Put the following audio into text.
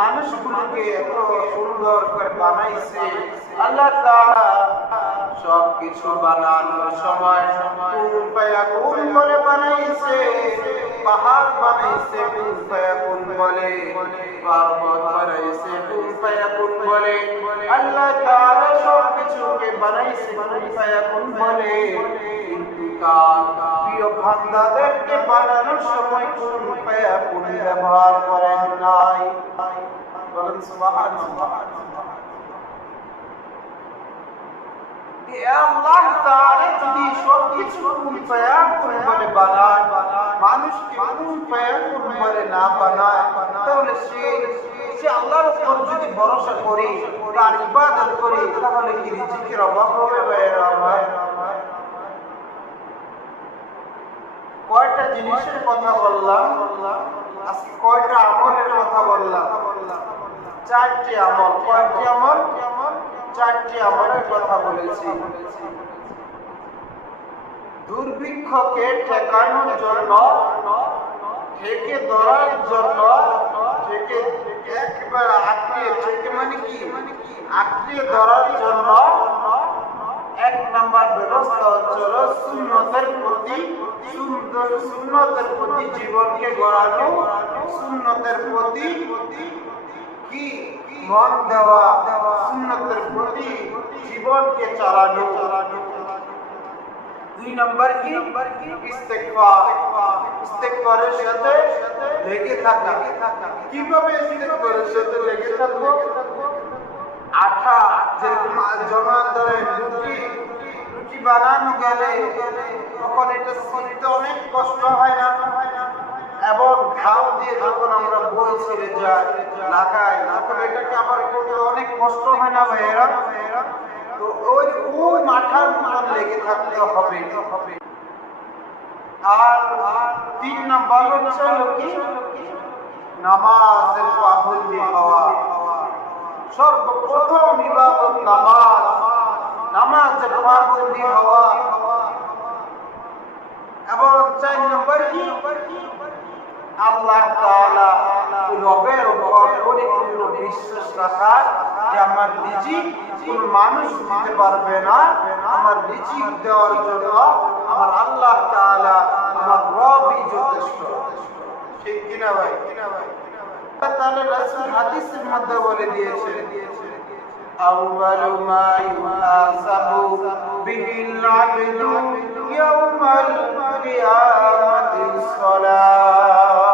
মানুষগুলোকে এত সুন্দর করে বানাইছে আল্লাহ তাআলা। সবকিছু বানানোর সময় কুন ফায়াকুন বলে বানাইছে। পাহাড় বানাইছে কুন ফায়াকুন বলে, পর্বত বানাইছে কুন ফায়াকুন বলে। আল্লাহ তাআলা সবকিছুকে বানাইছে কুন ফায়াকুন বলে, কিন্তু তার প্রিয় বান্দাদেরকে বানানোর সময় কুন ফায়াকুন ব্যবহার করেন নাই। বলেন সুবহানাল্লাহ। আল্লাহ তাআলা যদি সবকিছু কুন ফায়াকুন বলে বানায়, মানুষকে কুন ফায়াকুন বলে না বানায়, তাহলে সে আল্লাহর উপর যদি ভরসা করি, তার ইবাদত করি, তাহলে কি রিজিকের অভাব হবে ভাইয়েরা আমার? কয়টা জিনিসের কথা বললাম আজকে, কয়টা আমলের কথা বললাম? চারটি আমল। কয়টি আমল? চারটি আমলের কথা বলেছি। দুর্ভিক্ষকে ঠেকানোর জন্য, ঠেকে ধরার জন্য, ঠেকে একেবারে আঁকড়িয়ে, ঠেকে মানে কি আঁকড়িয়ে ধরার জন্য এক নাম্বার ব্যবস্থা হচ্ছিল সুন্নতের প্রতি জীবনকে গড়ানো, সুন্নতের প্রতি কি মন দেওয়া, সুন্নতের প্রতি জীবনকে চালানো। দুই নাম্বার কি ইস্তেগফার, ইস্তেগফারের সাথে লেগে থাকা। কিভাবে ইস্তেগফারের সাথে লেগে থাকবো? আটা যেরকম জমা ধরে রুটি বানানো গেলে তখন এটা ছিঁড়তে অনেক কষ্ট হয় না, এবং ঘাও দিয়ে যখন আমরা বই ছিঁড়ে যাই লাগাই, তখন এটাকে আবার করতে অনেক কষ্ট হয় না ভাইয়েরা? তো ওই মাথার মতন লেগে থাকতে হবে। আর তিন নাম্বার হচ্ছে কি নামাজের পাবন্দি হওয়া। সর্বপ্রথম ইবাদত নামাজ, নামাজের পাবন্দি হওয়া। এবং চার নম্বর কি আল্লাহ তাআলা রবের উপর পরিপূর্ণ বিশ্বাস রাখা যে আমার রিজিক কোন মানুষ দিতে পারবে না, আমার রিজিক দেওয়ার জন্য আমার আল্লাহ তাআলা, আমার রবই যথেষ্ট। ঠিক কিনা ভাই? আল্লাহ তাআলা রাসূল হাদিসের মধ্যে বলে দিয়েছে, আউয়ালু মা ইউহাসাবু বিহিল আবদু ইয়াউমাল কিয়ামাতিস সালাত।